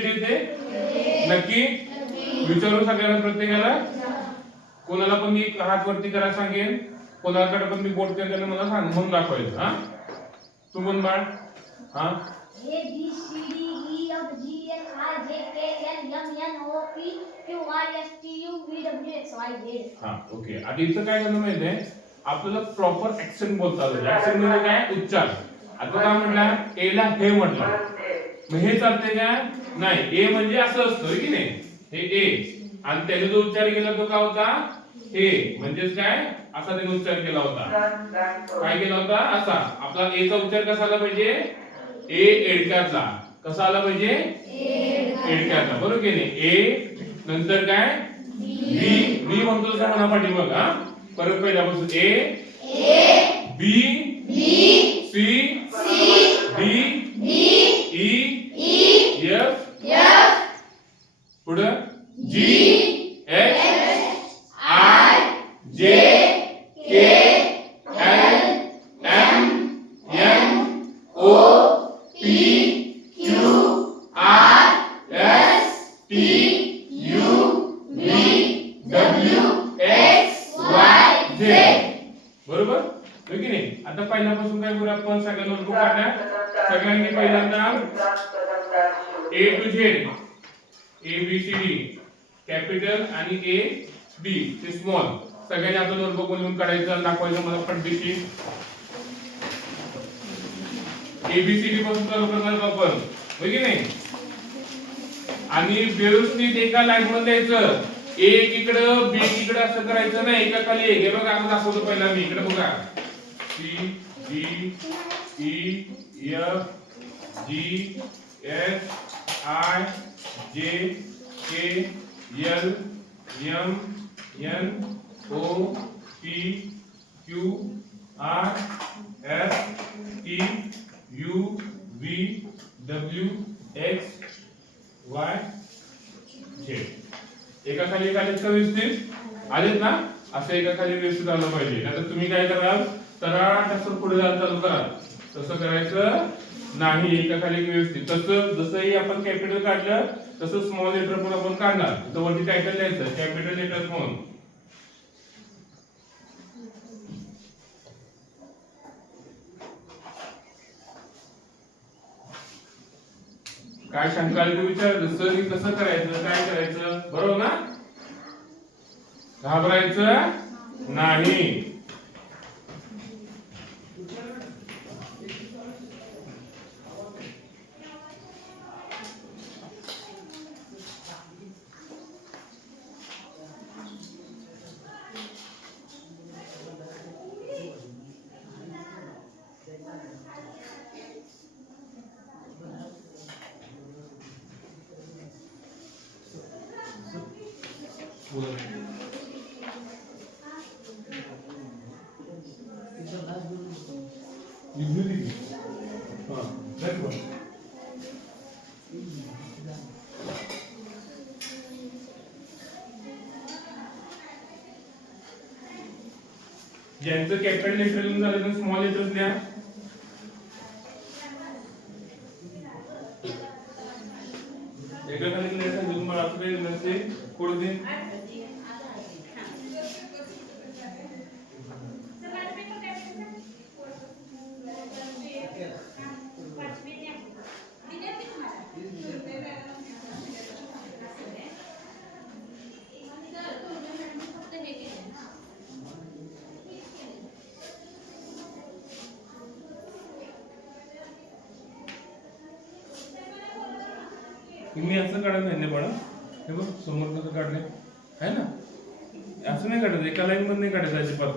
ABCD येते नक्की विचारू सगळ्यांना प्रत्येकाला कोणाला पण मी हात वरती करा सांगेन कोणाकडे पण मी बोट केलं मला सांग म्हणून दाखवायचं हा तू म्हण बाळ हा हा ओके आता इथं काय झालं माहितीये आपल्याला प्रॉपर ऍक्सेंट बोलता आलं ऍक्सेंट म्हणजे काय उच्चार आता काय म्हटलं ए ला हे म्हटलं मग हे चालते का नाही ए म्हणजे असं असतं की नाही हे ए आणि त्याने जो उच्चार केला तो काय होता ए म्हणजेच काय असा त्याने उच्चार केला होता काय केला होता असा आपला ए चा उच्चार कसा आला पाहिजे ए एडक्याचा कसा आला पाहिजे एडक्याचा बरोबर की नाही ए नंतर काय बी बी म्हणतो तसं म्हणा पाठीमाग हा परत पहिल्यापासून A B C D E F पुढे G H I J K L M N O P Q R S T U V W X Y Z बरोबर हो की नाही आता पहिल्यापासून काय करूया आपण सगळ्या नोटबुक काढल्या सगळ्यांनी पहिल्यांदा A to Z A B C D capital आणि ए बी ते स्मॉल सगळ्यांनी आपलं नोटबुक लिहून काढायचं दाखवायचं मला पटदिशी एबीसीडी पासून चालू करणार आपण हो की नाही आणि व्यवस्थित एका लाईन मध्ये द्यायचं एक इकडं बी इकडं असं करायचं नाही एका खाली एक हे बघा आता दाखवतो पहिला मी इकडे बघा C D E F G H I J K L M N O P Q R S T U V W X Y Z एका खाली एक आलेत का व्यवस्थित आलेत ना असं एका खाली व्यवस्थित आलं पाहिजे नाहीतर तुम्ही काय कराल सरळ तसं पुढे जायला चालू करा तसं करायचं नाही एका खाली व्यवस्थित तसं जसंही आपण कॅपिटल काढलं तसं स्मॉल लेटर पण आपण काढणार तर वरती टायटल द्यायचं कॅपिटल लेटर म्हणून काय शंका आली तर विचार जसं की कसं करायचं काय करायचं बरोबर ना घाबरायचं नाही ज्यांचं कॅपिटल लेटर लिहून झालं तर स्मॉल लेटर्स द्या एका खाली लेटर घेऊन मला असं काही नसते कोड दे तुम्ही असं काढत नाही बाळा हे बघ समोर कसं काढले आहे ना असं नाही काढत एका लाईन मध्ये नाही काढायचं अजिबात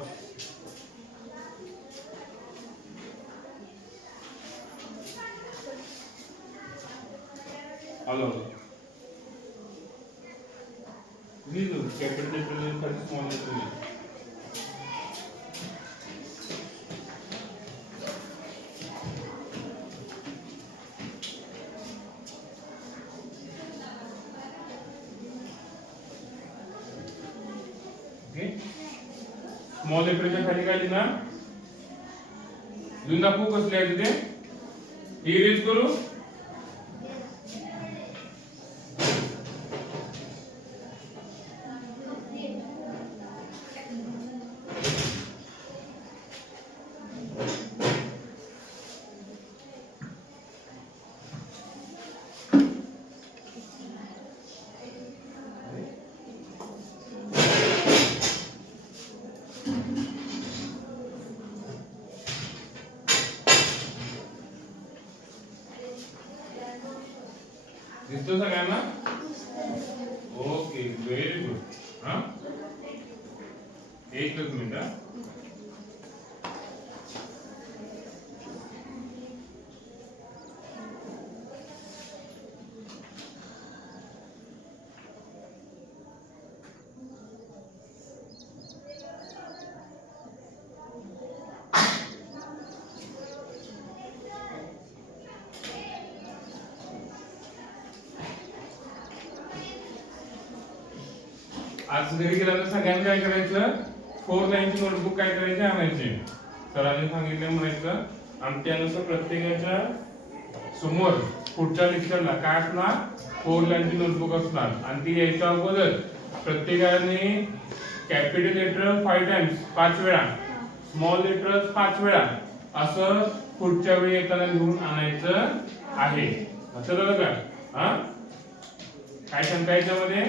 आलो capital letter small letter small लेटरच्या खाली काय लिहिणार लिहून दाखवू कसले आहे तिथे इरेज करू दिसतो सगळ्यांना? Okay, very good. हा, एकच मिनिट. आज घरी गेल्यानंतर सगळ्यांनी काय करायचं, 4 लाईनची नोटबुक काय करायची, आणायची. सरांनी सांगितलं म्हणायचं, आणि त्यानुसार प्रत्येकाच्या समोर पुढच्या लेक्चरला काय असणार, 4 लाईनची नोटबुक असणार. आणि ती यायच्या अगोदर प्रत्येकाने कॅपिटल लेटर 5 टाइम्स 5 वेळा, स्मॉल लेटर्स 5 वेळा असं पुढच्या वेळी येताना लिहून आणायचं आहे. असं झालं का? हा, काय शंका याच्यामध्ये?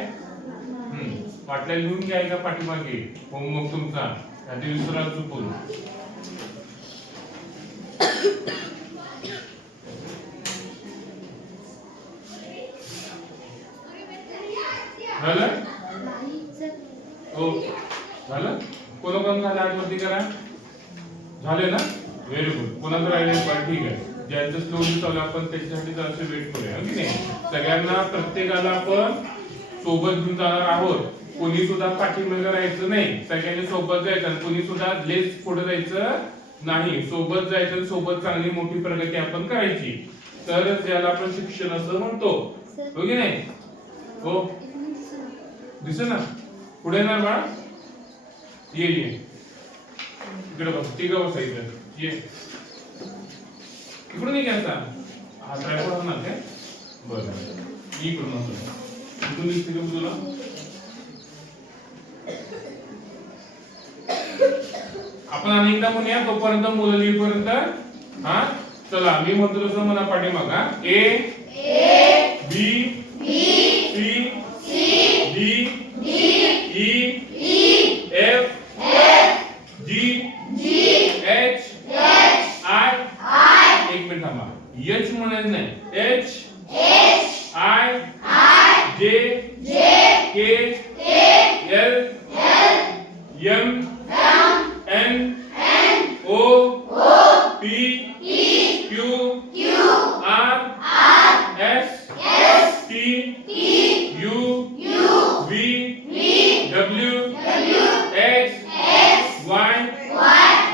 वाटल्या लिहून घ्यायचा पाठीमागे होमवर्क तुमचा, त्याचे विसरा चुकून. झालं? हो झालं. कोण झालं आठवती करा. झाले ना? Very good. कोणाचं राहिले? ठीक आहे. ज्यांचं स्लोली चालू आपण त्याच्यासाठी जरासं वेट करूया की नाही. सगळ्यांना प्रत्येकाला आपण सोबत घेऊन जाणार आहोत. कोणी सुद्धा पाठीमागे राहायचं नाही, सगळ्यांनी सोबत जायचं. आणि कोणी सुद्धा लेस पुढे जायचं नाही, सोबत जायचं. सोबत चांगली मोठी प्रगती आपण करायची, तरच याला आपण शिक्षण असं म्हणतो, हो की नाही? हो, दिसेल ना? पुढे येणार बाळा, ये ये इकडे बस. ठीक आहे, बसायचं. ये इकडून नाही घ्यायचा. हा ट्रायपॉड होणार काय? बरं, इकडून असं इकडून दिसते का तुला? आपण अनेकदा म्हणूया, तोपर्यंत मुलं लिहिपर्यंत. हा, चला मी म्हणतो तसं म्हणा पाठीमागा. A B C D E F G H I. एक मिनिट थांबा. एच म्हणायचं नाही, H I J K L M N O P Q R S T U V W X Y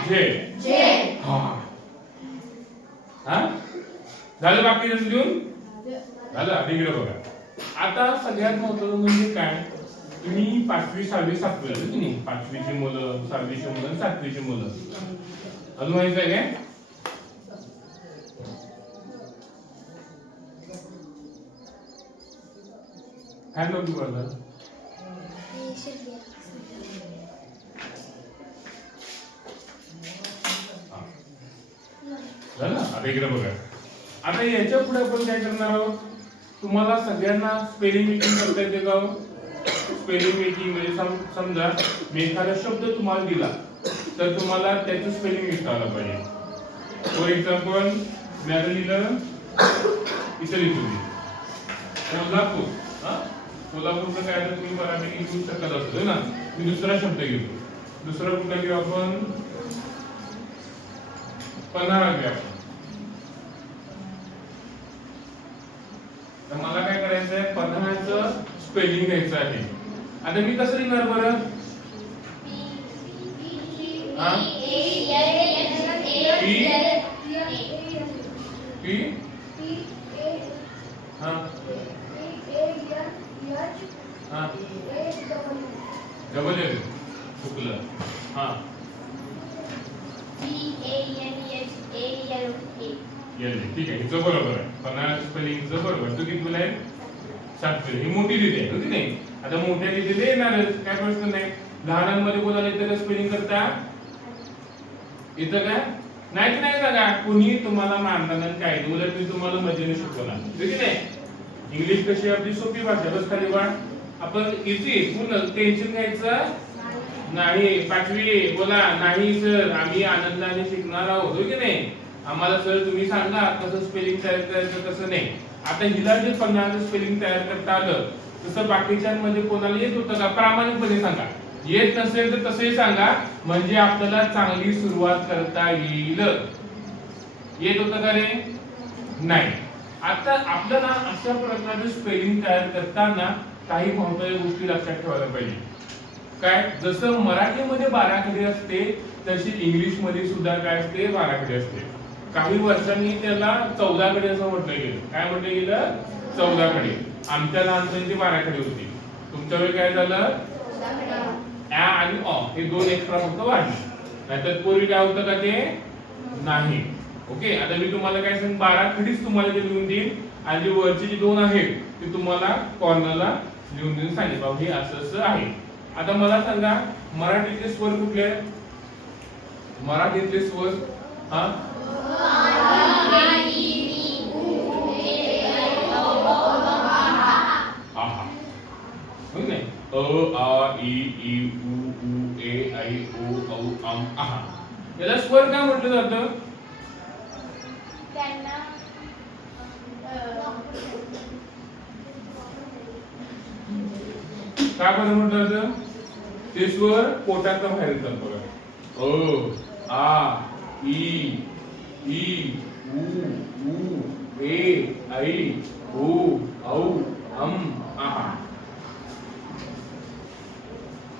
Z. हा, झालं? बाकी लिहून झालं? आता इकडे बघा. आता सगळ्यात महत्त्वाचं म्हणजे काय, तुम्ही 5वी 6वी 7वी की नाही, 5वीची मुलं 6वीची मुलं 7वीची मुलं अजून माहित आहे काय? काय नोटबुक करतात? झालं? आता इकडे बघा. आता याच्या पुढे आपण काय करणार आहोत, तुम्हाला सगळ्यांना स्पेलिंग मेकिंग करता येते का? स्पेलिंग मेकिंग म्हणजे समजा मी एखादा शब्द तुम्हाला दिला तर तुम्हाला त्याचं स्पेलिंग लिहिता आलं पाहिजे. फॉर एक्झाम्पल मी आता लिहिलं, इथं लिहितो मी कोल्हापूर. कोल्हापूरचं काय आता तुम्ही बऱ्यापैकी लिहू शकत असतो ना. मी दुसरा शब्द घेतो. दुसरा कुठला घेऊ आपण? पन्हाळा घेऊ आपण. तर मला काय करायचं आहे, पन्हाळ्याचं स्पेलिंग घ्यायचं आहे. आता मी कसं लिहिणार बरं? हा, पी हा हा डबल एल चुकलं. हा, ठीक आहे, हिचं बरोबर आहे. पन्हाळ्याचं स्पेलिंग हिचं बरोबर. तू किती आहे? 7वी. ही मोठी लिहिते होती नाही. आता मोठ्या लिहिलेले येणारच, काय प्रश्न नाही. लहानांमध्ये कोणाला येतं स्पेलिंग करता इथं काय नाही बघा. कुणी तुम्हाला मानधन काय उलट मी तुम्हाला मजेने शिकवणार, ठीक आहे. इंग्लिश कशी आपली सोपी भाषा, बस खाली वाट. आपण इझी, पूर्ण टेन्शन घ्यायचं नाही. 5वी बोला नाही सर, आम्ही आनंदाने शिकणार आहोत, हो की नाही. आम्हाला सर तुम्ही सांगा कसं स्पेलिंग तयार करायचं कसं नाही. आता हिला जे कन्नड स्पेलिंग तयार करता आलं तसं बाकीच्यांमध्ये कोणाला येत होतं का? प्रामाणिकपणे सांगा. येत नसेल तर तसंही सांगा, म्हणजे आपल्याला चांगली सुरुवात करता येईल. येत होतं का रे? नाही. आता आपल्याला अशा प्रकारचे स्पेलिंग तयार करताना काही महत्त्वाच्या गोष्टी लक्षात ठेवायला पाहिजे. काय? जसं मराठीमध्ये बाराखडी असते तशी इंग्लिश मध्ये सुद्धा काय असते? बाराखडी असते. काही वर्षांनी त्याला 14 कडे असं म्हटलं गेलं. काय म्हटलं गेलं? 14 कडे. आमच्या लहानपणी 12 कडे होती. तुमच्या वेळी काय झालं? ॲ आणि अ हे दोन एक्स्ट्रा फक्त वाढले. नाहीतर पूर्वी काय होतं का ते? नाही. ओके, आता मी तुम्हाला काय सांग, 12 खडीच तुम्हाला ते लिहून देईन आणि जे वरचे जे दोन आहेत ते तुम्हाला कॉर्नरला लिहून देऊन सांगेल बाबा हे असं असं आहे. आता मला सांगा मराठीतले स्वर कुठले आहेत? मराठीतले स्वर हा आहा हो नाही अ आ इ ई उ ऊ ए ऐ ओ औ अम आहा. याला स्वर काय म्हटलं जातं? त्यांना काय बरं म्हटलं जातं? ते स्वर पोटात बाहेर येतात बघा. अ आ इ ई उ ऊ ए ऐ ओ औ अम आहा.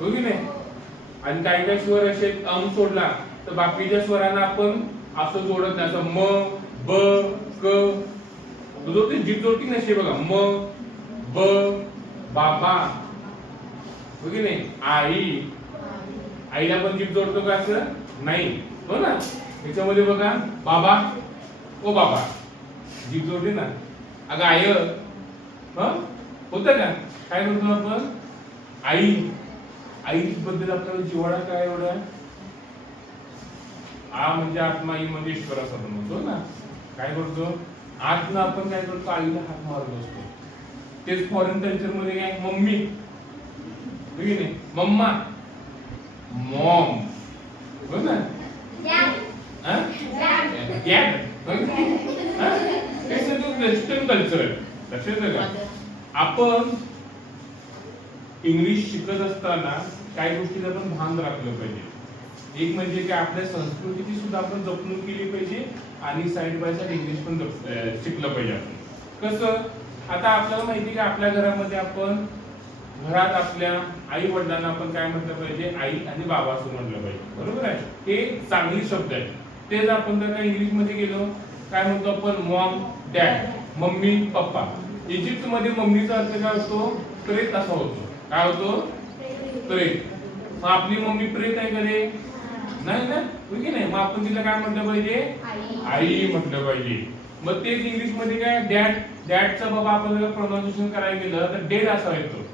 हो की नाही? आणि काही काही स्वर असे सोडला तर बाकीच्या स्वरांना आपण असं जोडत नाही. असं म ब क जोडते, जीभ जोडती नसते बघा. म ब बाबा हो की नाही? आई आईला पण जीभ जोडतो का? असं नाही हो ना. त्याच्यामध्ये बघा बाबा ओ बाबा जीभ जोडली ना. अगं आय होतं का? काय करतो आपण? आई आई बद्दल आपल्याला जिव्हाळा काय एवढा? आ म्हणजे आत्मा, ई म्हणजे ईश्वर असं आपण म्हणतो ना. काय करतो? आतनं आपण काय करतो? आईला हात मारत असतो. तेच फॉरेन कल्चर मध्ये काय? मम्मी हो की नाही? मम्मा मॉम हो ना. वेस्टर्न कल्चर लक्षात आहे का? आपण इंग्लिश शिकत असताना काही गोष्टीचं आपण भान राखलं पाहिजे. एक म्हणजे की आपल्या संस्कृतीची सुद्धा आपण जपणूक केली पाहिजे आणि साइड बाय साइड इंग्लिश पण शिकलं पाहिजे आपण. कसं? आता आपल्याला माहिती का आपल्या घरामध्ये आपण घरात आपल्या आई वडिलांना आपण काय म्हटलं पाहिजे? आई आणि बाबा असं म्हटलं पाहिजे. बरोबर आहे? हे चांगली शब्द आहेत. तेच आपण जर का इंग्लिश मध्ये गेलो काय म्हणतो आपण? Maugham dad, mummy papa. Egypt मध्ये मम्मीचा अर्थ काय होतो? प्रेत असा होतो. काय होतो? प्रेत. मग आपली मम्मी प्रेत आहे का रे? नाही ना, हो की नाही? मग आपण तिला काय म्हटलं पाहिजे? आई म्हटलं पाहिजे. मग तेच इंग्लिश मध्ये काय? डॅड. डॅडचा बाबा आपण जर प्रोनाउन्सिएशन करायला गेलं तर डेड असा येतो.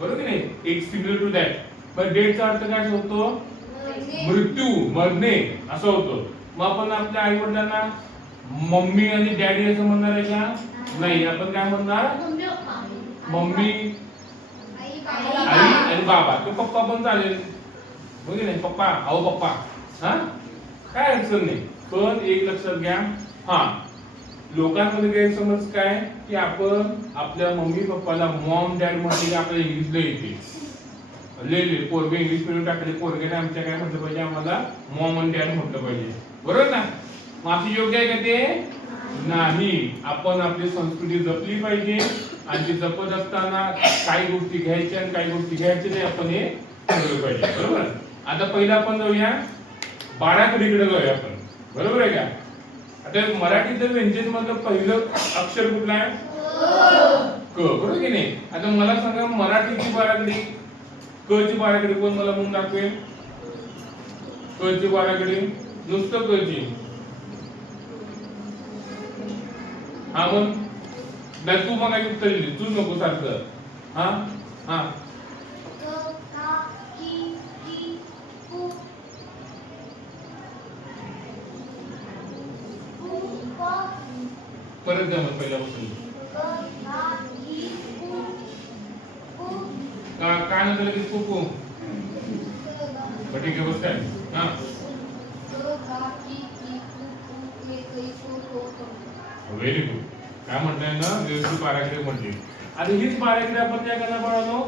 बरोबर की नाही? एक सिमिलर टू दॅट. पण डेडचा अर्थ काय होतो? मृत्यू, मरणे असं होतं. मग आपण आपल्या आई वडिलांना मम्मी आणि डॅडी असं म्हणणार आहे का? नाही. आपण काय म्हणणार? मम्मी आई आणि बाबा. तो पप्पा पण चालेल हो की नाही? पप्पा, अहो पप्पा. हा काय अडचण नाही. पण एक लक्षात घ्या, हा लोकांमध्ये गैरसमज काय की आपण आपल्या मम्मी पप्पाला मॉम डॅड म्हटले की आपल्याला इंग्लिशला येते. ले पोरगे इंग्लिश मीडियम टाकले, पोरगे आमच्या काय म्हटलं पाहिजे? आम्हाला मॉम आणि डॅड म्हटलं पाहिजे. बरोबर ना? मग असं योग्य आहे का ते? नाही. आपण आपली संस्कृती जपली पाहिजे आणि ती जपत असताना काही गोष्टी घ्यायच्या आणि काही गोष्टी घ्यायच्या नाही आपण हे ठरवलं पाहिजे. बरोबर? आता पहिला आपण जाऊया 12 कडीकडे जाऊया आपण. बरोबर आहे का? आता मराठीचं व्यंजन मधलं पहिलं अक्षर कुठलं आहे? क. बरोबर की नाही? आता मला सांगा मराठीची बाराखडी, क ची बाराखडी कोण मला म्हणून दाखवेल? क ची बाराखडी नुसतं क ची. हा मग नाही तू मग काही उत्तर दिली, तू नको सारखं. हा हा परत द्या मग पहिल्यापासून. काय नंतर लगेच कुकू. ठीक आहे बस काय? हा व्हेरी गुड. काय म्हटलंय ना, व्यवस्थित बाराखडी म्हटली. आणि हीच बाराखडी आपण काय करणार बाळांनो,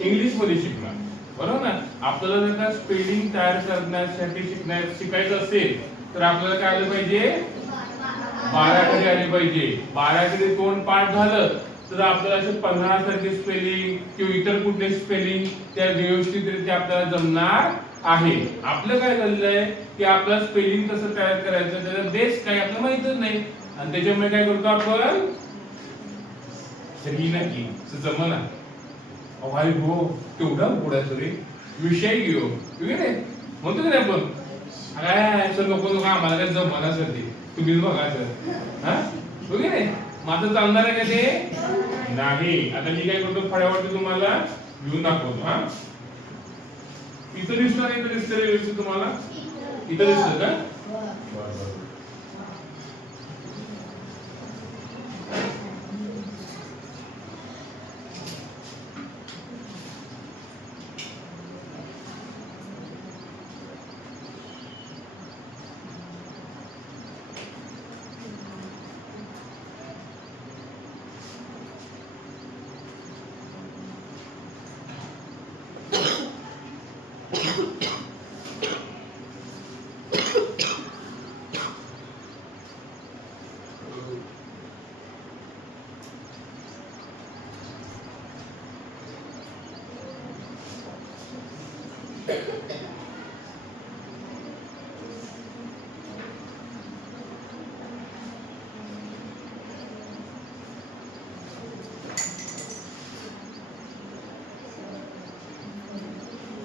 इंग्लिश मध्ये शिकणार. बरोबर ना. आपल्याला जर का स्पेलिंग तयार करण्यासाठी शिकायचं असेल तर आपल्याला काय आलं पाहिजे, बाराखडी आली पाहिजे. बाराखडी तोंड पाठ झालं तर आपल्याला असे 15 सारखे स्पेलिंग किंवा इतर कुठले स्पेलिंग त्या व्यवस्थितरित्या आपल्याला जमणार आहे. आपलं काय झालेलं आहे की आपलं स्पेलिंग कसं तयार करायचं त्याचा बेस काय आपल्याला माहितच नाही, आणि त्याच्यामुळे काय करतो आपण, सही ना की जमना अवाई हो तेवढा पुढे रे विषय घेऊ नाही म्हणतो की नाही आपण, काय सर नको नको आम्हाला काय जमना सर ते तुम्हीच बघा सर. हा बघे नाही माझं चालणार आहे का ते नाही. आता मी काय करतो, फळ्यावरती तुम्हाला घेऊन दाखवतो. हा इथं दिसतं नाही, इथं दिसतं रे व्यवस्थित तुम्हाला, इथं दिसतं का? बरं.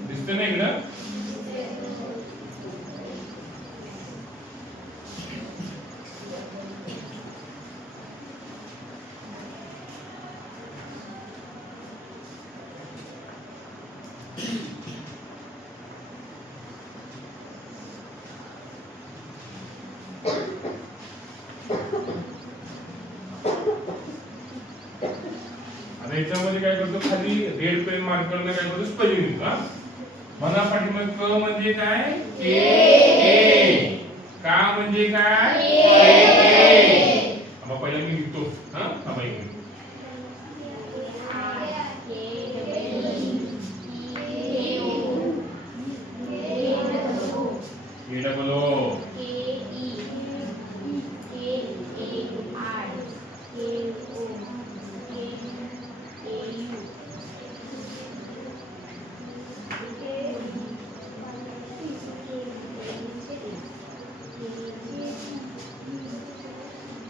दिसतं नाही इकडं? आता याच्यामध्ये काय करतो, खाली रेड पेन मार्करने काय करतो, स्पेलिंग लिहितो. म्हणा पाठीमागे क म्हणजे काय, के ए, का म्हणजे काय, ए. मग पहिला मी लिहितो. हा थांबा एक मिनिट. ए डबल ओ,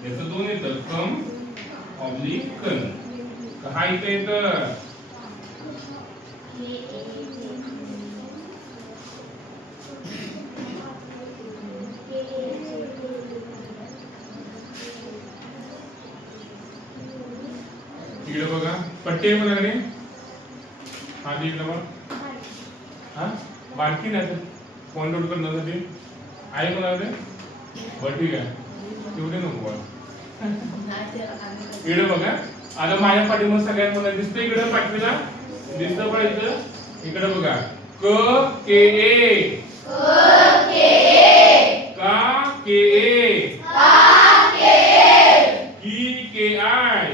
याचं दोन येतं, कम ऑब्लिक कन. हा इथे येतं इकडे बघा, पट्टी आहे मला कडे. हा इकडे बघा, हा बारकी नाही पॉइंट आउट करण्यासाठी आहे मला कडे. बरं ठीक आहे, तेवढे नको बघा. इकडे बघा, आता माझ्या पाठीमध्ये सगळ्यात मला दिसतं, इकडे पाठीला दिसतं पाहिजे. इकडे बघा, क के ए, का के ए, की के आय,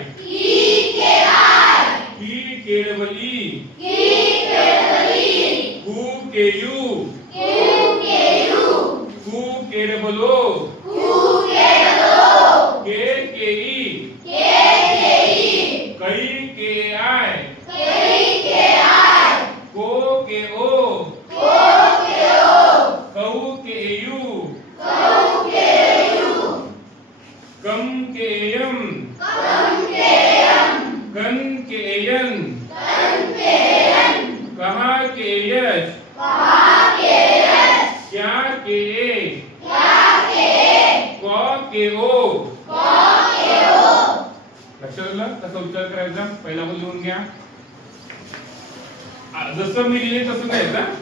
की के डबल ई, कू के यू, कू K double O, K E, कई के आय, को के ओ, कऊ के यू, कम के यम, कन के यन, कहा के यश, क्या के ए, कौ के ओ. लक्षात आलं कसं उच्चार करायचा, पहिला पण लिहून घ्या. जसं मी लिहिले तसं द्यायचं.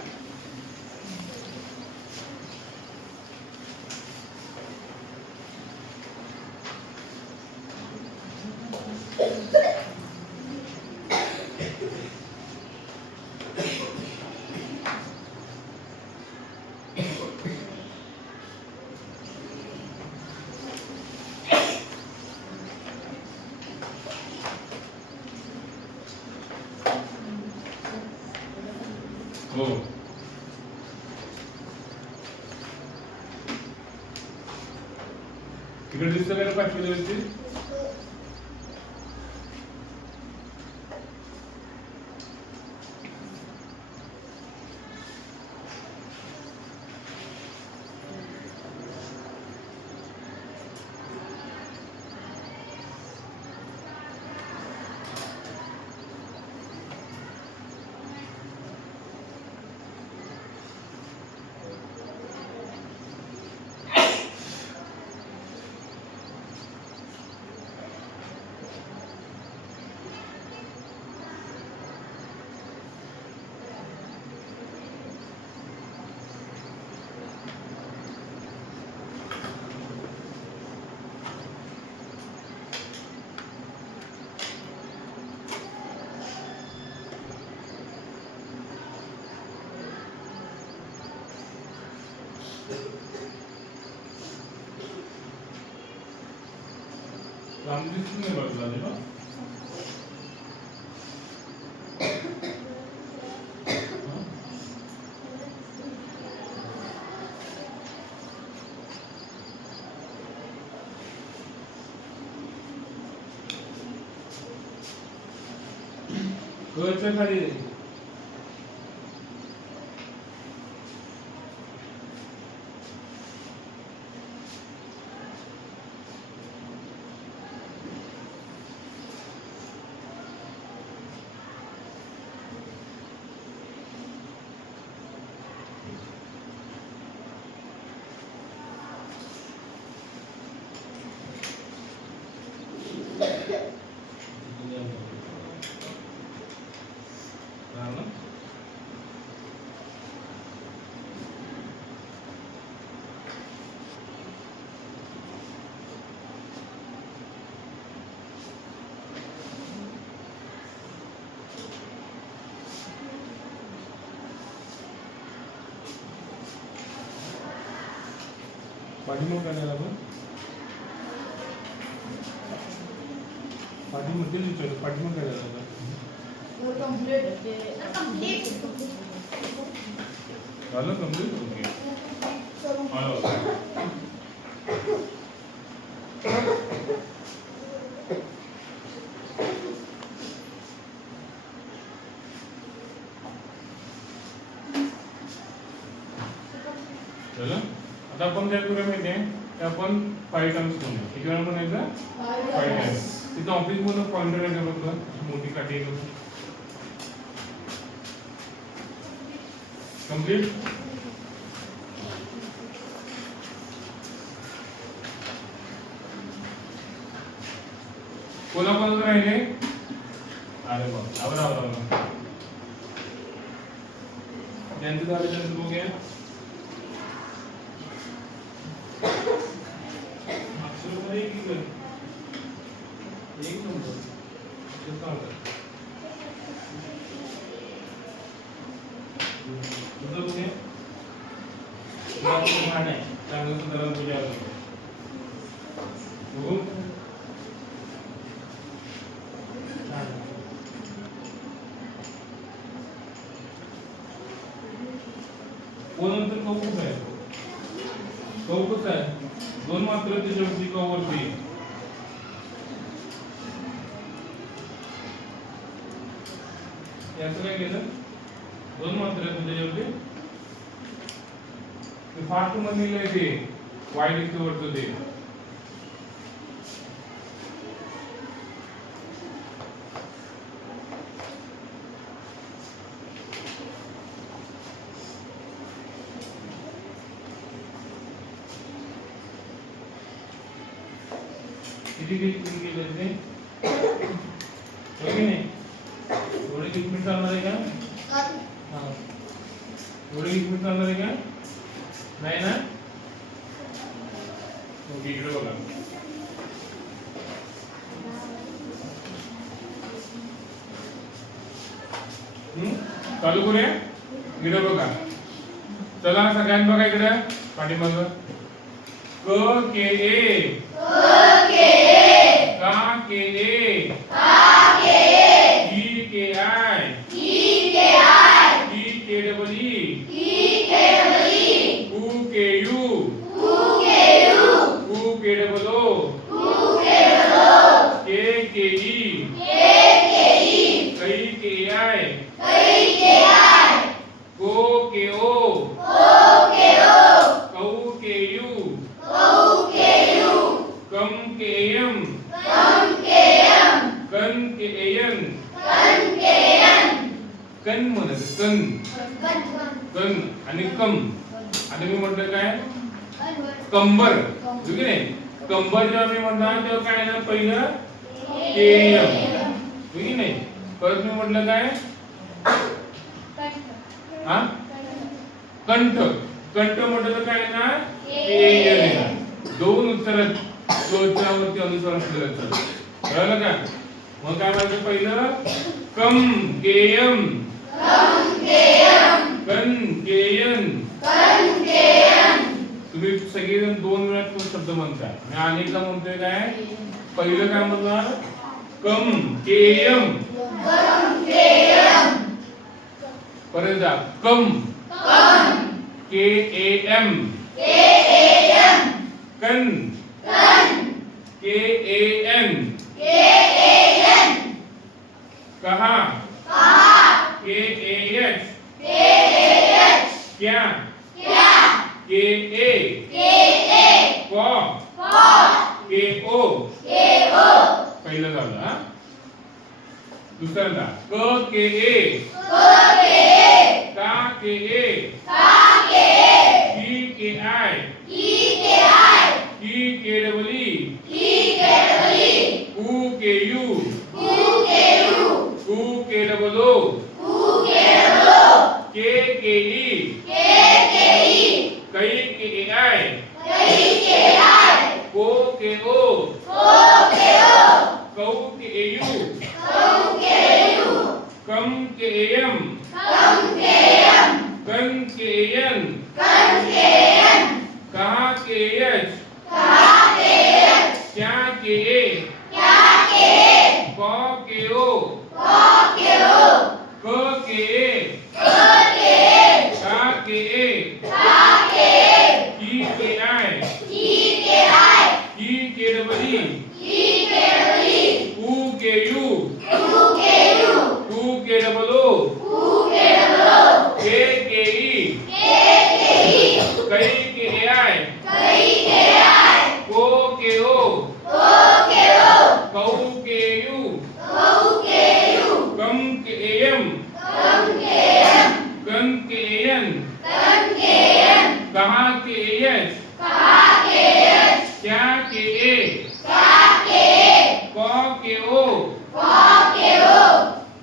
हो इकडे दिसतं का 5 व्यवस्थित लांब दिसत नाही बाजूला ते ना कळचं खाली पाठीमाग काढायला आपण पाठीमाग तेच विचारतो पाठीमाग काढायला झालं कंप्लीट ओके आता आपण काय करूया माहिती आहे आपण 5 टाइम्स करूया किती वेळा म्हणायचं 5 टाइम्स तिथं ऑफिस मधून पॉइंटर आहे का बघा मोठी काठी आहे कंप्लीट कोणापर्यंत राहिले अरे बाप आवरा ज्यांचं झालं त्यांचं बघूया एक नंबर चांगलं सुधारण पूजा कोणतं कौकुस आहे कौकुस आहे 2 मात्र त्याच्यावरती कवरती याचं काय केलं 2 मात्र त्याच्यावरती ते फास्ट मध्ये लिहिलंय ते वाईट इथे वरचं ते किती केलं ते नाही थोडे किती चालणार आहे का हा थोडे किती चालणार आहे का नाही ना ओके इकडे बघा चालू करूया इकडे बघा चला सगळ्यांनी बघा इकडे पाठीमाग क के ए का के ए ई के आय कण म्हणत कण कण आणि कम. आता मी म्हटलं काय कंबर की नाही. कंबर जेव्हा मी म्हणणार तेव्हा काय ना पहिलं केयम की नाही. परत मी म्हटलं काय हा कंठ. कंठ म्हटलं तर काय ना केयम. दोन उत्तर उत्तरावरती अनुस्वार असलेलं. कळलं का. मग काय म्हणायचं पहिलं कम केयम कन केयन. तुम्ही सगळेजण 2 वेळा तो शब्द म्हणता. मी अनेकदा म्हणतोय काय पहिलं काय म्हणणार कम केयम. परत जा कम के ए एम कन के ए एन कहा के ए एच क्या के ए को के ओ. पहिलं झालं हा. दुसऱ्यांदा क के ए का के ए की के आय की के डबल ई कू के यू कू K double O K E कई के आई को के ओ कौ के यू कम के एम कन के एन कहा के एच क्या के ए कौ के ओ क के ए का के ए की के आई की के डबल ई कू के यू कू K double O K E कई के आई को के ओ कौ के यू कम के एम कन के एन कहा के एच क्या के ए कौ के ओ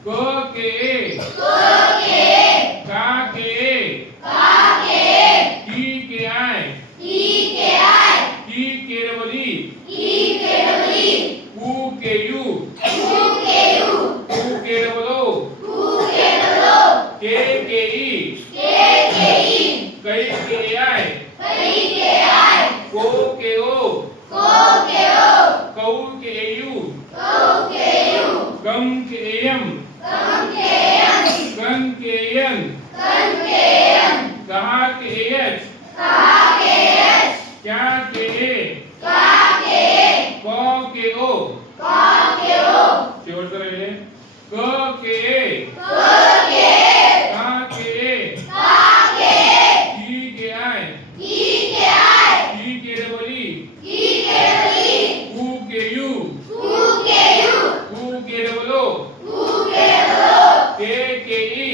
क के ए का के ए की के आई की के डबल ई कू के यू कू K double O K E कई के आई को के ओ कौ के यू कम के एम कन के एन कहा के एच क्या के ए कौ के ओ शेवटचं राहिले क के ए का के ए की के आय की के डबल ई कू के यू कू K double O K E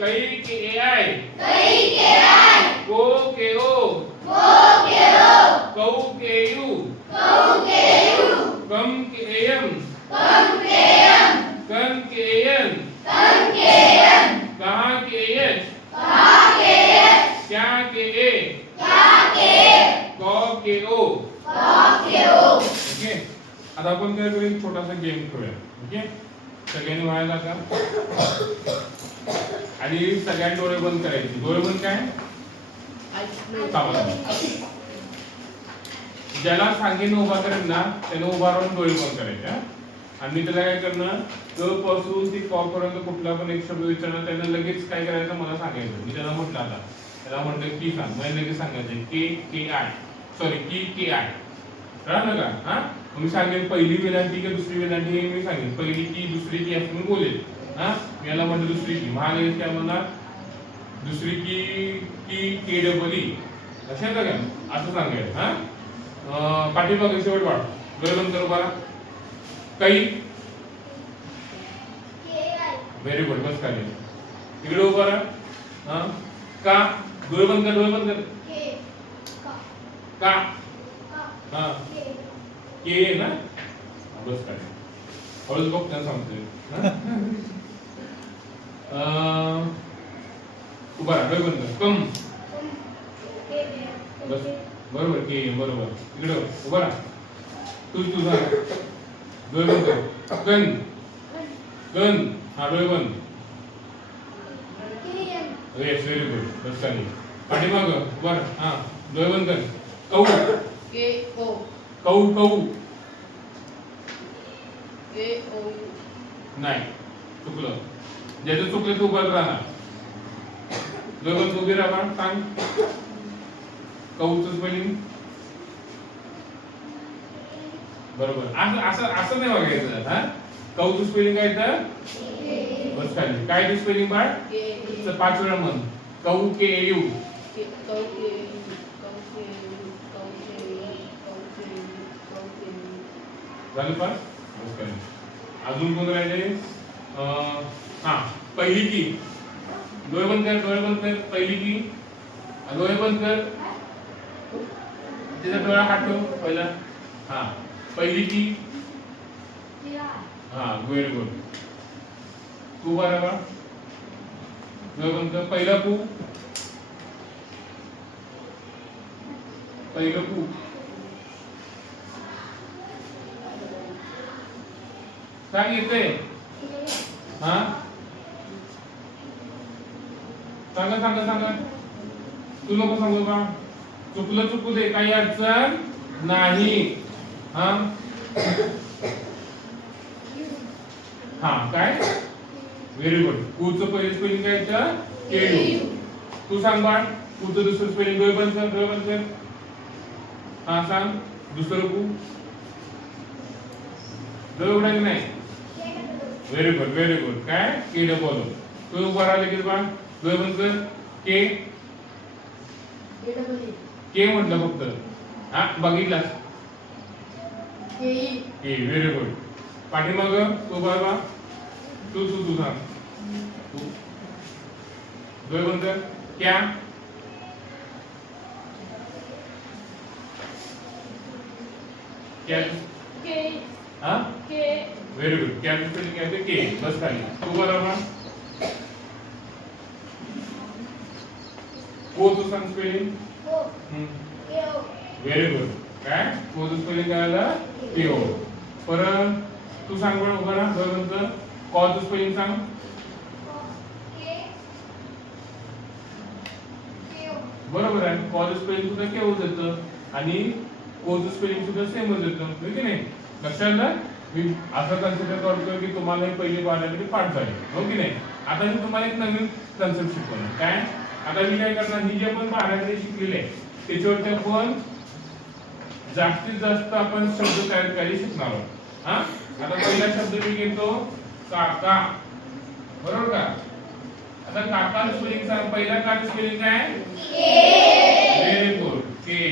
कई के आई को के ओ कौ के यू कम के एम कन के एन कहा के एच क्या के ए कौ के ओ. ओके. आता आपण काय करू एक छोटासा गेम खेळूया. ओके. सगळ्यांनी व्हायला का आणि सगळ्यांनी डोळे बंद करायचे. डोळे बंद काय ज्याला सांगेन उभा करेन ना त्याने उभा राहून डोळे बंद करायचे. आणि मी त्याला काय करणार क पासून ती क पर्यंत कुठला पण एक शब्द विचारणार त्याने लगेच काय करायचं मला सांगायचं. मी त्याला म्हटलं आता त्याला म्हटलं की सांग मला लगेच सांगायचं के के आय सॉरी की के आय कळलं का. हा मी सांगेन पहिली वेलांटी की दुसरी वेलांटी हे मी सांगेन. पहिली की दुसरी की असं मी बोलेल. हा मी याला म्हटलं दुसरी की महालेश काय म्हणणार दुसरी की के डबल ई लक्षात का असं सांगायचं. हा पाठीमागे शेवट वाढ गरम करू बरा काही व्हेरी गुड. बस खाली. इकडे उभा राहा. हा का डोळे बंद कर, डोळे बंद कर. का हा के आहे ना. बस खाली. हळूच बघ त्यांना सांगतोय. उभा राहा, डोळे बंद कर. कम. बस बरोबर के बरोबर. इकडे उभा राहा. तुझा डोळे बंद कर. Gun gun. हा डोळे बंद. Yes very good. बस खाली. पाठीमाग उभा राहा. हा डोळे बंद कर. कौ के ओ कौ कौ के ओ नाही चुकलं. ज्याचं चुकलं तू उभं राहणार. डोळे बंद उभी राहा. सांग कौचं स्पेलिंग. बरोबर. असं असं असं नाही बघायचं. हा कौचं स्पेलिंग काय तर बस खाली. काय ते स्पेलिंग बाळ. के 5 वेळा म्हण. कौ के यू. के कौ के कौ के कौ के कौ के कौ के झालं पास. बस खाली. अजून कोण राहिले. हा पहिली की. डोळे बंद कर, डोळे बंद कर. पहिली की. डोळे बंद कर. त्याचा डोळा हाटो पहिला. हा पहिली की. हा व्हेरी गुड. तू बरोबर. डोळे बंद कर. पहिला पू. पहिलं पू. सांग येते. हा सांगा सांगा सांगा. तू नको सांगू का. चुकलं चुकू दे, काही अडचण नाही. हा हा काय व्हेरी गुड. कूचं पहिलं स्पेलिंग काय तर केळू. तू सांग बाळ. कूचं दुसरं स्पेलिंग. डोळे बंद कर, डोळे बंद कर. हा सांग दुसरं कू. डोळे उघडायचे नाही. Very good very good. काय के डबल. तू उभा राहा लगेच बाळ. डोळे बंद कर. के के म्हटलं फक्त. हा बघितलास. के व्हेरी गुड. पाठीमाग तू बाबा. तू तू तू सांग. तू डोळे बंद कर. क्या क्या के हा के व्हेरी गुड. क्या स्पेलिंग काय ते के. बस खाली. तू बरोबर. को तू सांग स्पेलिंग. Very good. काय कोचं स्पेलिंग काय आलं. टीओ. परत तू सांग बरं. उभा राहा. डोळे बंद कर. कॉचं स्पेलिंग सांग. बरोबर आहे. कॉचं स्पेलिंग सुद्धा केवच येतं आणि कोचं स्पेलिंग सुद्धा सेमच येतं. हो की नाही. लक्षात आलं. मी असं कन्सिडर करतोय की तुम्हाला हे पहिली पाठातली पाठ झाली. हो की नाही. आता मी तुम्हाला एक नवीन कन्सेप्ट शिकवणार. काय आता मी काय करणार. ही जी आपण पाठातली शिकलेली आहे त्याच्यावरती आपण जास्तीत जास्त आपण शब्द तयार करायला शिकणार आहोत. हा आता पहिला शब्द मी घेतो काका. बरोबर का. आता काका स्पेलिंग सांग. पहिला का स्पेलिंग काय. Very good. के.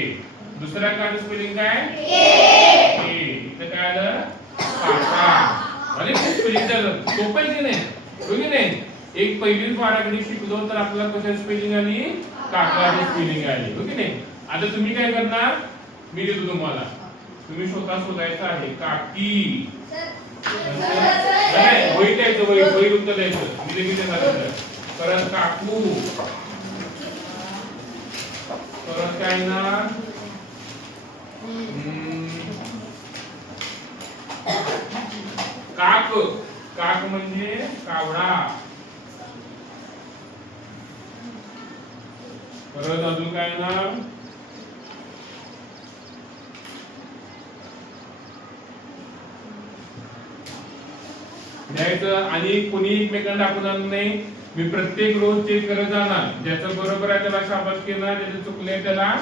दुसरा का स्पेलिंग काय. के. इथं काय आलं काका. आणि स्पेलिंग झालं. सोपं आहे की नाही. हो की नाही. एक पहिलीच पाठाकडे शिकलो तर आपल्याला कशा स्पेलिंग आली. काकाची स्पेलिंग आली. हो की नाही. आता तुम्ही काय करणार. मी देतो तुम्हाला. तुम्ही स्वतः शोधायचं आहे. काकी. नाही वही द्यायचं. वही उत्तर द्यायचं. मी देखील देणार. परत काकू. परत काय ना. काक. काक म्हणजे कावडा. परत अजून काय ना. द्यायचं. आणि कोणी एकमेकांना दाखवणार नाही. मी प्रत्येक रोज चेक करत जाणार. ज्याचं बरोबर आहे त्याला शाबासकी देणार. ज्याचं चुकले त्याला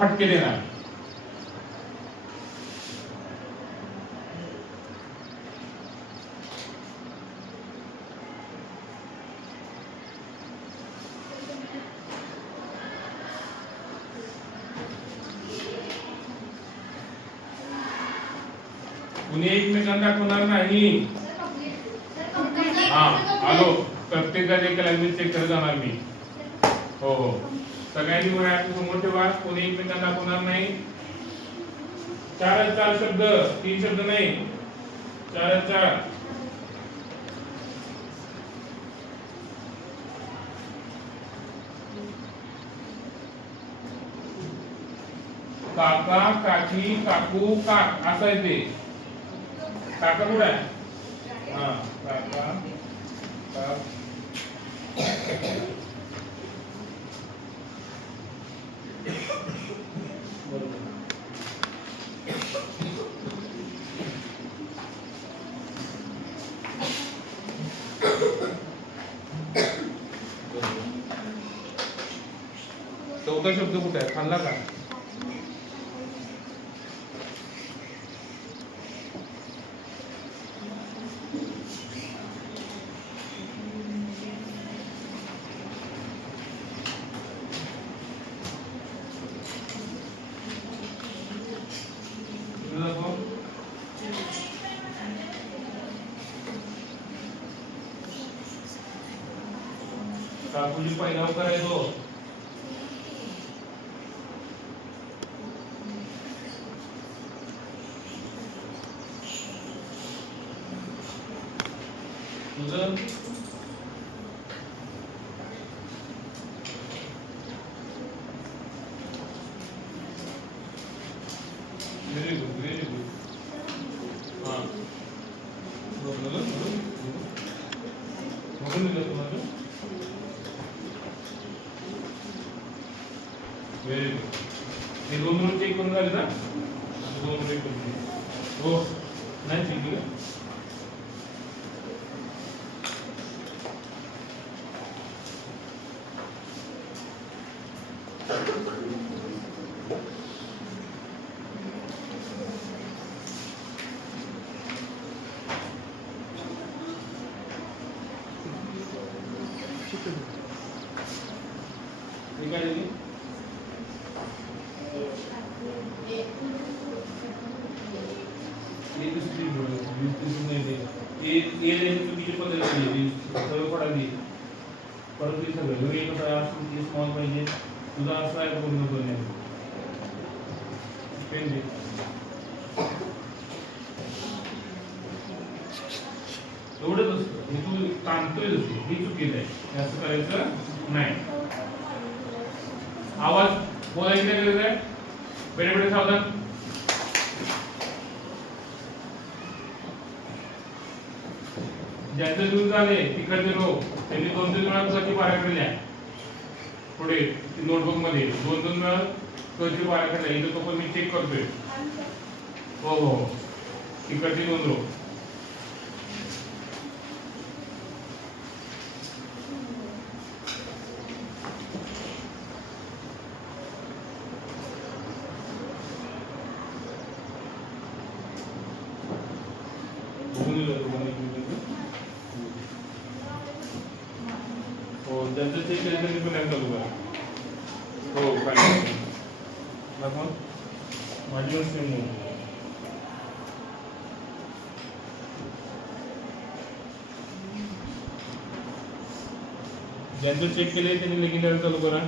फटके देणार. कुणी एकमेकांना दाखवणार नाही. हा आलो. प्रत्येकाचे एक लँग्वेज चेक करत जाणार मी. हो हो सगळ्यांनी वर हात समोर ठेवा. कोणी एकमेकांना दाखवणार नाही. 4 शब्द 3 शब्द नाही. 4 काका काकी काकू काक असं आहे ते. काका कुठे आहे? हा काका काक चौथा शब्द कुठे आहे? खाल्ला का? काकूजी पहिला करायचो. तुझं व्हेरी गुड व्हेरी गुड. हा बघून दिलं तुम्हाला. Very good. हे 2 मिनिट चेक करून झाले ना? 2 मिनिट हो नाही चेक केलं. हे काय झाली? ये दुसरी नाही ये चुकीची पद्धत आहे. सगळं पडाली परत ते सगळं हे कसं असं स्मॉल पाहिजे. तुझा असं आहे पूर्ण करणे पेन दे. एवढंच असतं. हे तू ताणतोय असतो. ही चुकीचं आहे. असं करायचं नाही. आवाज बोलायची काय गरज आहे? बेटे बेटे सावधान. ज्यांचे दूर झाले तिकडचे लोक त्यांनी 2-3 वेळा कची पाऱ्या केल्या. पुढे नोटबुक मध्ये 2-2 वेळा कची पाऱ्या केल्या. इथं तो पण मी चेक करतोय. हो हो तिकडची नोंद रो. हो त्यांचं चेक केलं त्यांनी पण चालू करा. हो काय दाखवा माझी सेम ज्यांचं चेक केलंय त्यांनी लगेच द्यायला चालू करा.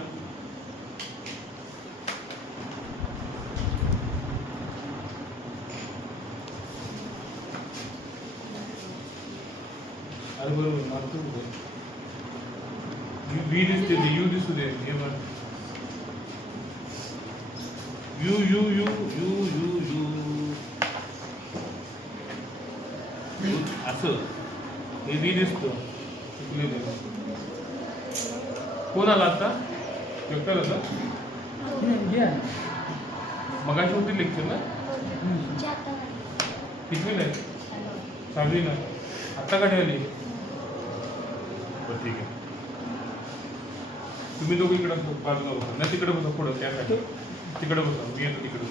अरे बरोबर मारतो व्ही दिसते ते यू दिसू दे. हे बघ you you you you you you असं हे व्ही दिसतो. कोण आला आता? पेपर होता मगाशी होती लेक्चर ना? कितवीला आहे? 6वी ना? आत्ता का ठेवली? ठीक आहे. तुम्ही दोघं इकडं बाजूला बसा. नाही तिकडे बसा. पुढं त्यासाठी तिकडे बसा. मी येतो तिकडे.